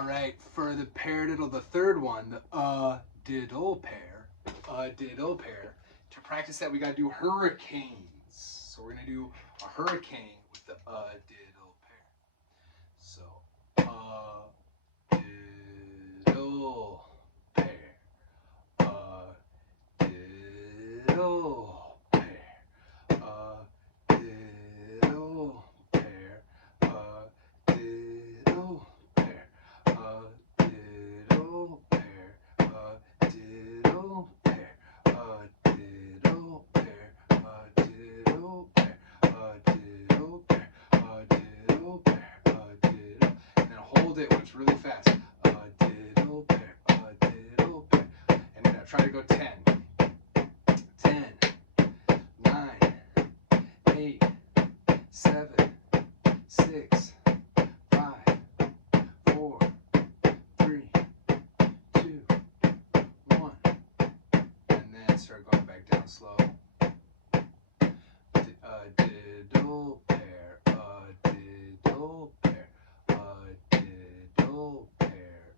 All right, for the paradiddle, the third one, the diddle pair, to practice that, we got to do hurricanes. So we're going to do a hurricane with the diddle pair. So, diddle pair, diddle pair, diddle pair, diddle pair, diddle pair, diddle pair, diddle pair, diddle pair, diddle pair, diddle pair, diddle, and then hold it when it's really fast. Diddle pair, diddle pair, and then try to go 10, 9, 8, 7, 6, 5, 4, 3, 2, 1, and then start going back down slow. Diddle pair, diddle pair, diddle pair,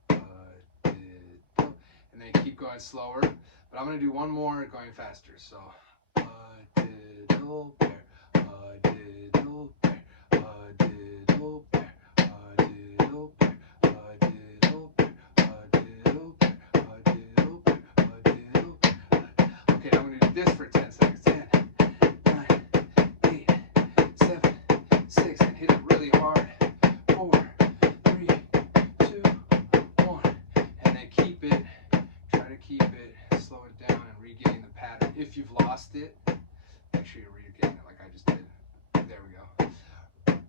diddle, and then keep going slower. But I'm going to do one more going faster. So diddle pair, diddle pair, diddle pair, diddle pair, diddle pair, diddle pair, diddle pair, diddle pair. Okay, now I'm going to do this for 10 seconds. 10, 9, 8, 7, 6, and hit it really hard. 4, 3, 2, 1, and then keep it. Try to keep it, slow it down, and regain the pattern. If you've lost it, make sure you regain it like I just did. There we go.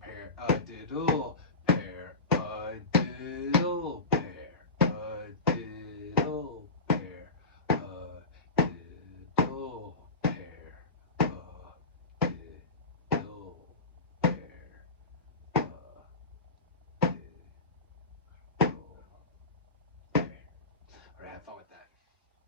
Pair, diddle, pair, diddle,